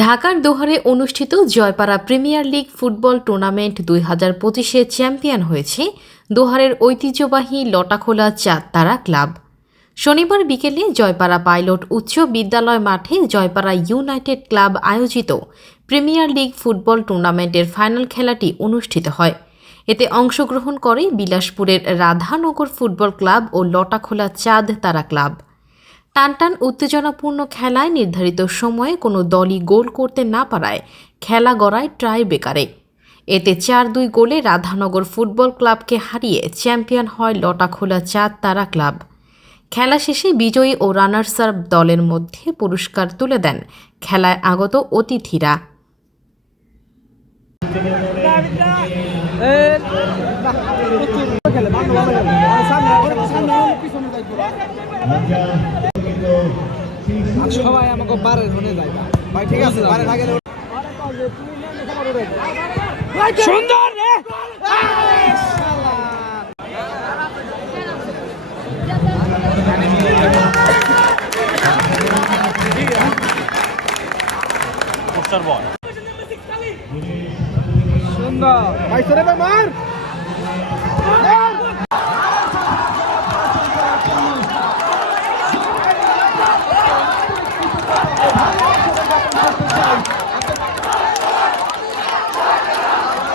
ঢাকার দোহারে অনুষ্ঠিত Joypara premier league football tournament দুই হাজার পঁচিশে চ্যাম্পিয়ন হয়েছে দোহারের ঐতিহ্যবাহী লটাখোলা চাঁদতারা ক্লাব। শনিবার বিকেলে জয়পাড়া পাইলট উচ্চ বিদ্যালয় মাঠে জয়পাড়া ইউনাইটেড ক্লাব আয়োজিত প্রিমিয়ার লিগ ফুটবল টুর্নামেন্টের ফাইনাল খেলাটি অনুষ্ঠিত হয়। এতে অংশগ্রহণ করে বিলাসপুরের রাধানগর ফুটবল ক্লাব ও লটাখোলা চাঁদ তারা ক্লাব। টানটান উত্তেজনাপূর্ণ খেলায় নির্ধারিত সময়ে কোনো দলই গোল করতে না পারায় খেলা গড়ায় ট্রাই বেকারে। এতে চার দুই গোলে রাধানগর ফুটবল ক্লাবকে হারিয়ে চ্যাম্পিয়ন হয় লটাখোলা চাঁদ তারা ক্লাব। খেলা শেষে বিজয়ী ও রানার্স আপ দলের মধ্যে পুরস্কার তুলে দেন খেলায় আগত অতিথিরা। সবাই আমাকে বারের মনে যায় ভাই, ঠিক আছে বারে গেলে সুন্দর সুন্দর। ভাই তোরে ভাই মার!